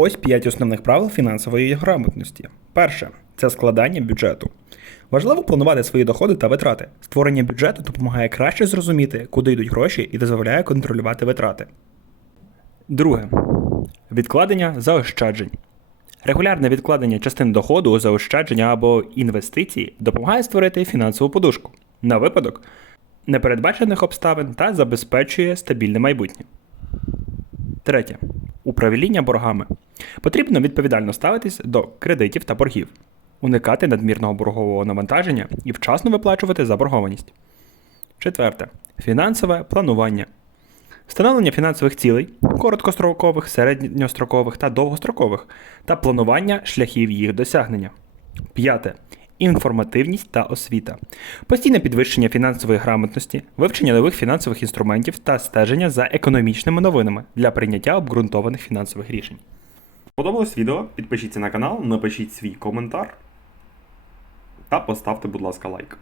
Ось 5 основних правил фінансової грамотності. Перше це складання бюджету. Важливо планувати свої доходи та витрати. Створення бюджету допомагає краще зрозуміти, куди йдуть гроші, і дозволяє контролювати витрати. Друге відкладення заощаджень. Регулярне відкладення частин доходу заощадження або інвестиції допомагає створити фінансову подушку на випадок непередбачених обставин та забезпечує стабільне майбутнє. Третє. Управління боргами. Потрібно відповідально ставитись до кредитів та боргів, уникати надмірного боргового навантаження і вчасно виплачувати заборгованість. Четверте. Фінансове планування. Встановлення фінансових цілей, короткострокових, середньострокових та довгострокових, та планування шляхів їх досягнення. П'яте. Інформативність та освіта. Постійне підвищення фінансової грамотності, вивчення нових фінансових інструментів та стеження за економічними новинами для прийняття обґрунтованих фінансових рішень. Подобалось відео? Підпишіться на канал, напишіть свій коментар та поставте, будь ласка, лайк.